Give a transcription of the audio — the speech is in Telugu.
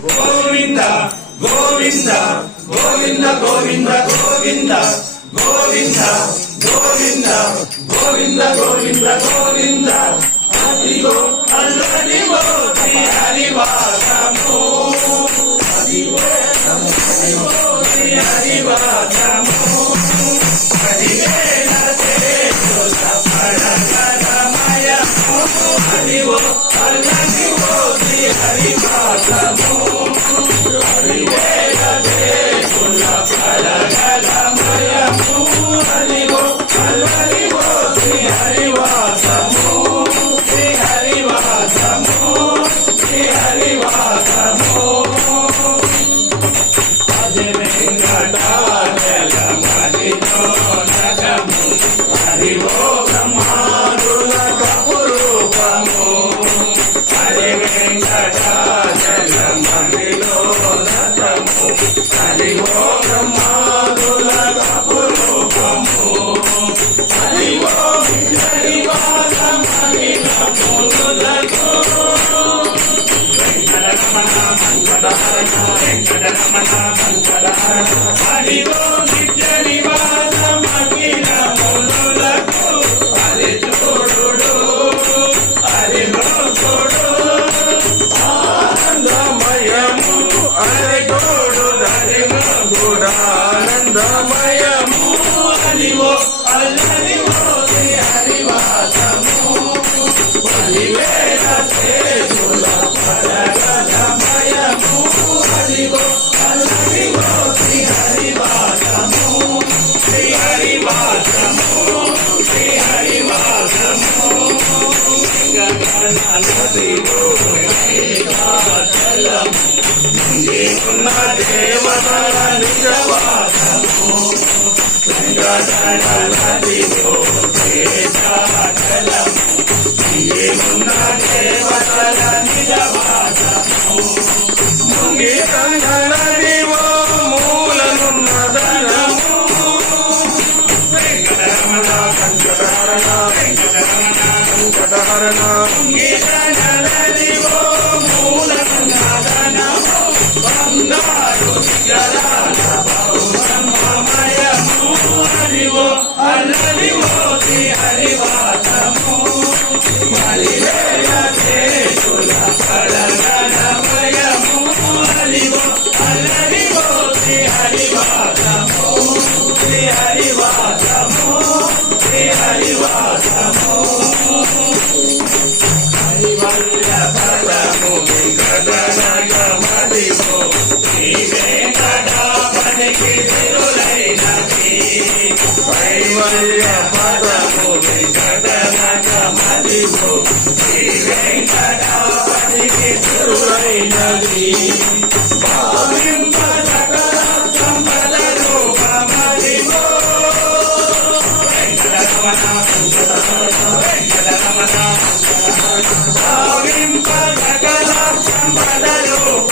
గోవింద గోవింద గోవింద గోవింద గోవింద గోవింద గోవింద గోవింద గోవింద గోవింద అదిగో అల్లదిగో శ్రీ హరివాసము అదిగో శ్రీ హరివాసము పదివేల చేతుల పడగలమయము అదిగో అల్లదిగో శ్రీ హరివాసము పదివేల చేతుల పడగలమయము అదిగో అల్లదిగో శ్రీ హరివాసము శ్రీ హరివాసము శ్రీ హరివాసము అది వెంకటాచలమదిలో నగము హరివో బ్రహ్మాదుల కపురూపము అది వెంకటాచలమదిలో నగము హరివో బ్రహ్మాదుల కపురూపము హరివో హరివాసమహిమములకు వెంకటరమణ మంగళహరణ వెంకటరమణ మంగళహరణ హరివో నిత్య నివాసమహిమములకు హరి చూడు హరి చూడు ఆనందమయము హరి తోడు హరి గుడానందమయము హరివో అల్లదివో శ్రీ హరివాసము పదివేల చేతుల పడగలమయము హరివో అల్లదివో శ్రీ హరివాసము శ్రీ హరివాసము శ్రీ హరివాసము గగనదివో మేఘాచలము నీకున్న దేవతల నిజవాసము గగనదివో మేఘాచలము నీకున్న దేవతల నిజవాసము ముంగి గగనదివో మూలనున్నదనము వెంకటరమణ వెంకటరమణ వెంకటరమణ వెంకటరమణ ముంగి గగనదివో మూలనున్నదనము బంగారు జలాల బహుమయము హరివో అల్లదివో శ్రీ హరివాసము పదివేల చేతుల పడగలమయము హరివో అల్లదివో శ్రీ హరివాసము శ్రీ హరివాసము శ్రీ హరివాసము హరివల్లభము వెంకటనగమదివో శ్రీ వెంకటాపనికి తిరులైనది హరివల్లభము వెంకటనగమదివో శ్రీ వెంకటాపనికి తిరులైనది భావింపదగల సంపద రూపమదివో వెంకటరమణ వెంకటరమణ భావింపదగల సంపద రూప